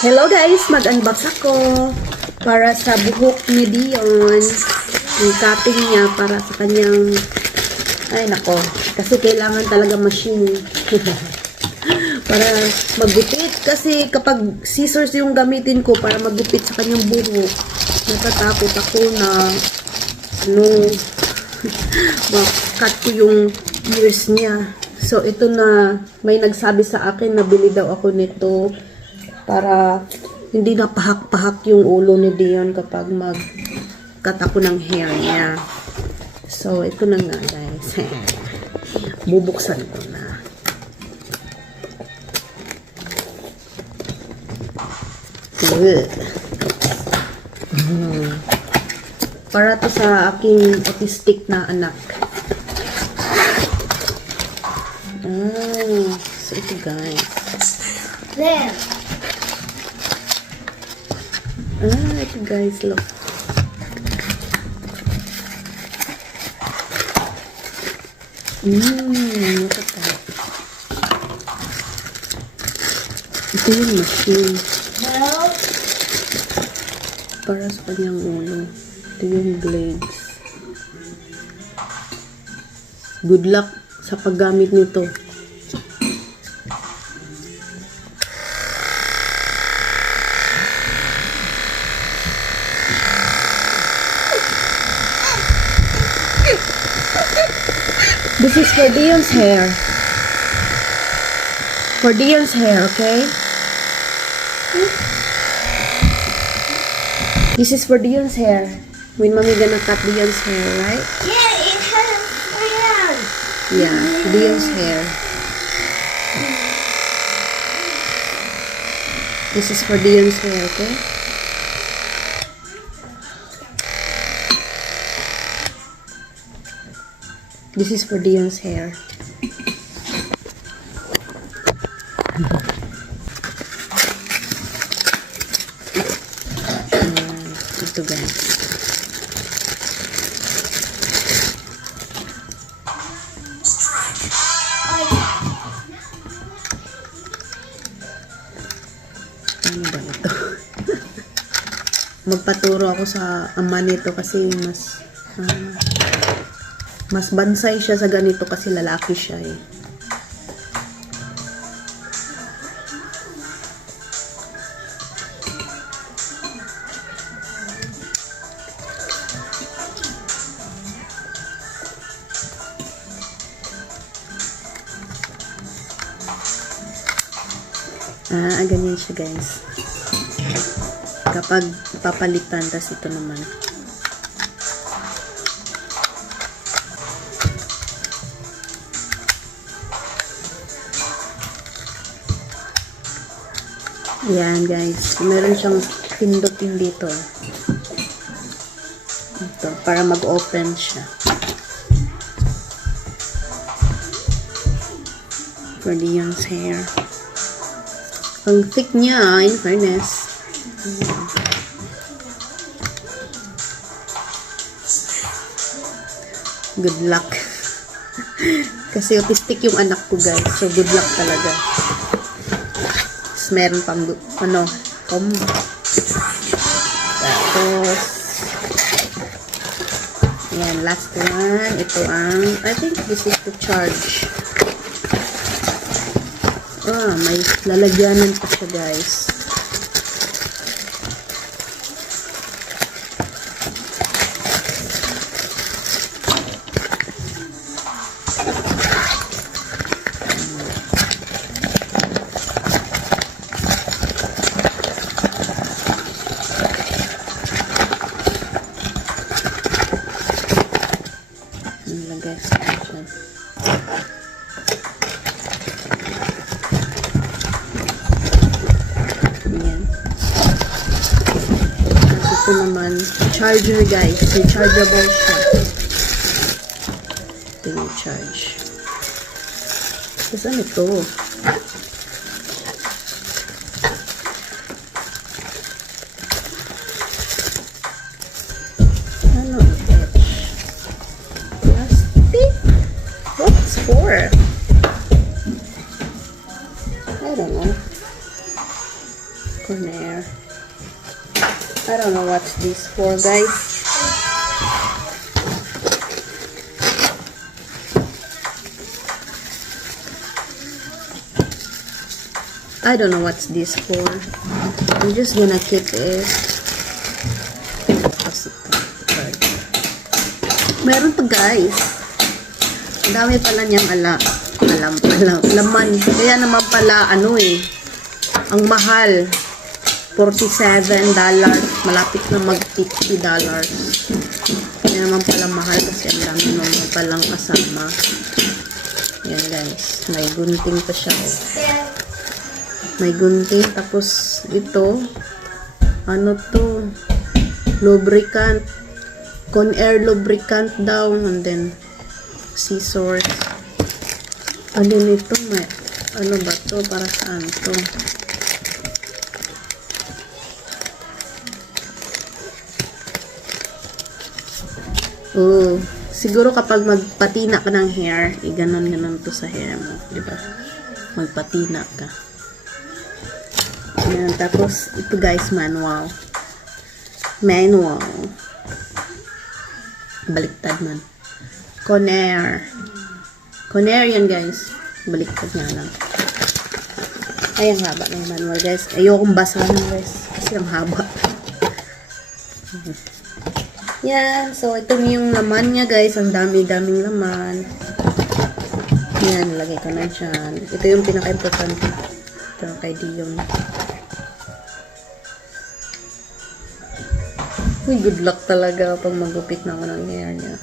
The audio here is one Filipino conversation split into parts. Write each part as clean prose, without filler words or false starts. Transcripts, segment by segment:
Hello guys, mag-unbox ako para sa buhok ni Dion. Yung cutting niya para sa kanyang, ay nako, kasi kailangan talaga machine para maggupit. Kasi kapag scissors yung gamitin ko para maggupit sa kanyang buhok, natatakot ako na cut ko yung ears niya. So ito na, may nagsabi sa akin na bili daw ako nito para hindi na pahak-pahak yung ulo ni Dion kapag mag-cut ako ng hair niya. So, ito na nga guys. Bubuksan ko na. Para to sa aking autistic na anak. So ito guys. There. Ito guys, look. Ito yung machine. Well, Para sa kanyang ulo. Ito yung blades. Good luck sa paggamit nito. This is for Dion's hair. For Dion's hair, okay? This is for Dion's hair. When mommy gonna cut Dion's hair, right? yeah, it has hands. Yeah, Dion's hair. This is for Dion's hair, okay? This is for Dion's hair. Ito guys. Ano ba ito? Magpaturo ako sa ama nito kasi mas bansay siya sa ganito kasi lalaki siya eh. Ganyan siya guys. Kapag papalitan, tas ito naman. Yan guys, meron siyang pindutin dito. Ito, para mag-open siya. For Dion's hair. Ang thick niya, in fairness. Good luck. Kasi autistic yung anak ko guys, so good luck talaga. Meron pang combo. Tapos yan, last one. Ito ang, I think this is to charge. May lalagyanan pa siya guys. Ito naman, charger guys. Rechargeable siya. Ito yung charge. Tapos ano ito? Ano ito? Plastic? What's for? I don't know. Conair. I don't know what's this for, guys. I don't know what's this for. I'm just gonna keep it. Meron to, guys. Ang dami pala niyang laman. Kaya naman pala, ano eh, ang mahal. $47. Malapit na mag $50. Kaya naman pala mahal kasi ang dami naman palang kasama. Yan, guys. May gunting pa siya. May gunting. Tapos, ito. Ano to? Lubricant. Conair lubricant daw. And then, scissors. Alin ito? May, ano ba to? Para saan to? Oh, siguro kapag magpatina ka ng hair, ganon to sa hair mo, di ba? Magpatina ka. Yan, tapos ito, guys, manual. Baliktad man. Conair yan, guys. Baliktad nga lang. Ay, ang haba ng manual, guys. Ayokong basahan, guys, kasi ang haba. Yan. So, ito yung laman niya, guys. Ang dami-daming laman. Yan. Lagay ko na dyan. Ito yung pinaka-importante. Ito kay Dion. Uy, good luck talaga pag magupit na ako ng hair niya.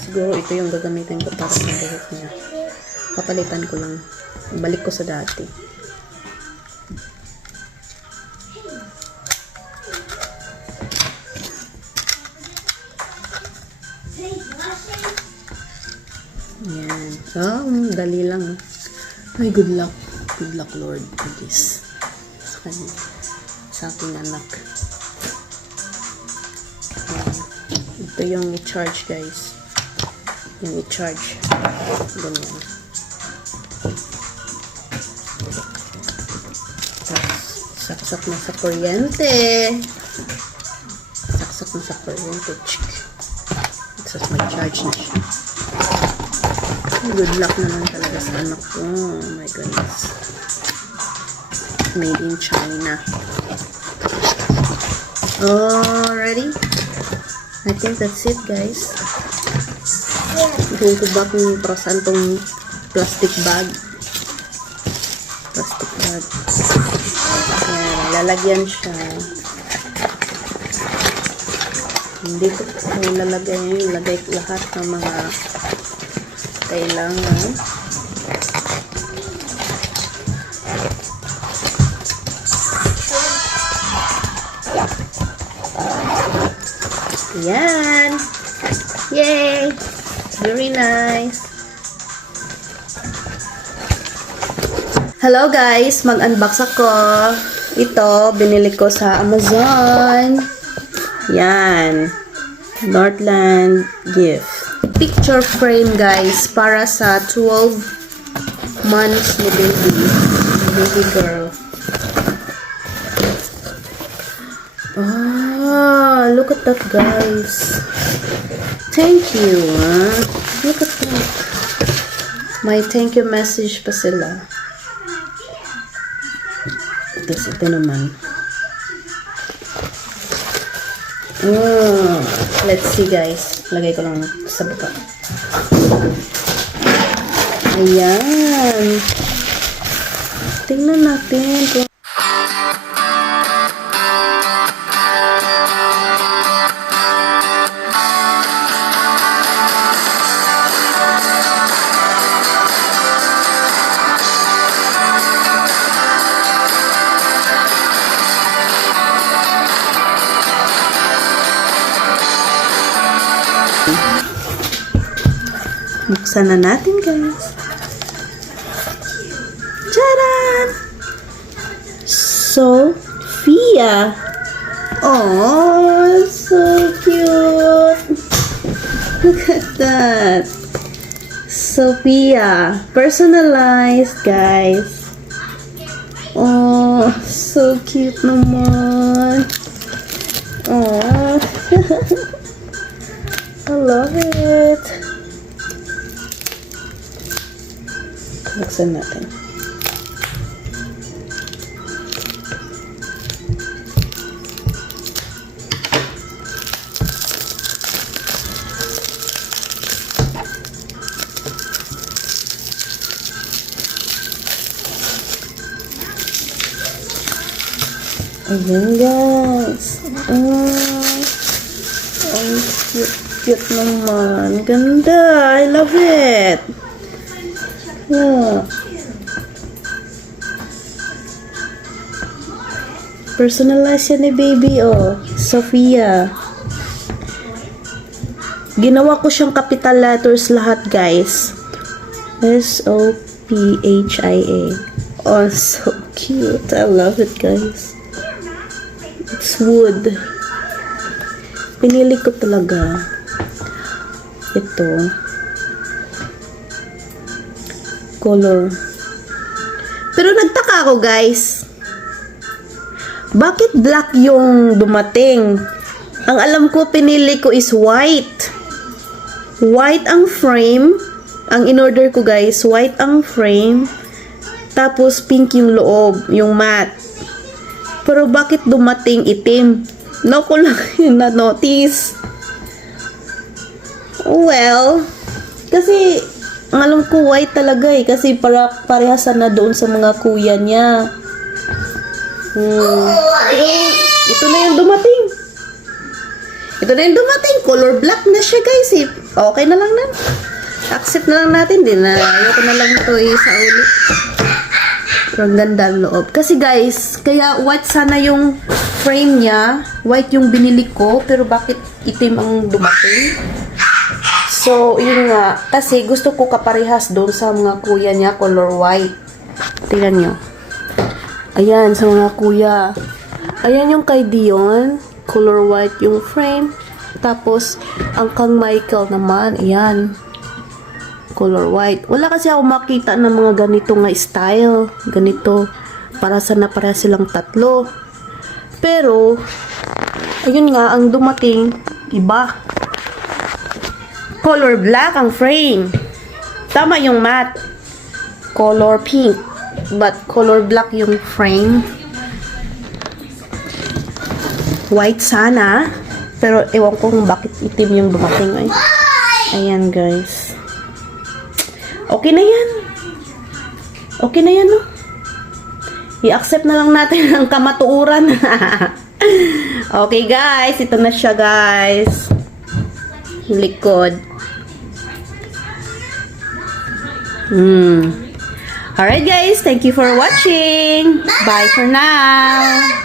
Siguro ito yung gagamitin ko para sa buhok niya. Papalitan ko lang. Balik ko sa dati. Yan. So, dali lang. Ay, good luck. Good luck, Lord, for this. Sa kanya. Sa aking anak. Yan. Ito yung i-charge, guys. Yung i-charge. Ganyan. Tapos, saksak na sa kuryente. Saksak na sa kuryente. Tapos, mag-charge na siya. Good luck naman talaga sa anak ko. Oh my goodness. Made in China. Oh, ready? I think that's it, guys. Going to back ng prasan tong plastic bag. Plastic bag. Ayan, lalagyan siya. Hindi ko lalagay yun. Lagay lahat ng mga kailangan. Yan. Yay! Very nice. Hello, guys. Mag-unbox ako. Ito, binili ko sa Amazon. Yan. Northland gift. Picture frame, guys, para sa 12 months ni baby girl. Ah, look at that, guys. Thank you, huh? Look at that. May thank you message pa sila. Tapos ito naman. Let's see, guys. Lagay ko lang sa baba. Ayan. Tingnan natin kung buksan na natin, guys. Charan! Sophia! Oh, so cute! Look at that! Sophia! Personalized, guys. Oh, Oh, so cute naman. Oh. I love it. Buksan natin. Ayan guys. Ang cute naman. Ganda. I love it. Yeah. Personalize yan ni baby, oh. Sophia. Ginawa ko siyang capital letters lahat, guys. S-O-P-H-I-A. Oh, so cute. I love it, guys. It's wood. Pinili ko talaga ito. Color. Pero nagtaka ako, guys. Bakit black yung dumating? Ang alam ko, pinili ko is white. White ang frame. Ang in-order ko, guys, white ang frame. Tapos pink yung loob, yung matte. Pero bakit dumating itim? No ko lang yung na-notice. Well, kasi ang alam ko white talaga eh. Kasi parehasan na doon sa mga kuya niya. Pero ito na yung dumating. Ito na yung dumating. Color black na siya, guys eh. Okay na lang na. Accept na lang natin din. Ayoko na lang ito sa ulit. Pero ang ganda ang loob. Kasi guys, kaya white sana yung frame niya. White yung binili ko. Pero bakit itim ang dumating? So, yun nga. Kasi gusto ko kaparehas doon sa mga kuya niya. Color white. Tingnan nyo. Ayan, sa mga kuya. Ayan yung kay Dion. Color white yung frame. Tapos, ang kang Michael naman. Ayan. Color white. Wala kasi ako makita ng mga ganito nga style. Ganito. Para sana para silang tatlo. Pero, ayun nga, ang dumating, iba. Color black ang frame. Tama yung matte. Color pink. But color black yung frame. White sana. Pero ewan ko kung bakit itim yung dumating. Ay. Ayan guys. Okay na yan. Okay na yan, no? I-accept na lang natin ang kamatuuran. Okay, guys. Ito na siya, guys. Likod. Alright, guys. Thank you for watching. Bye for now.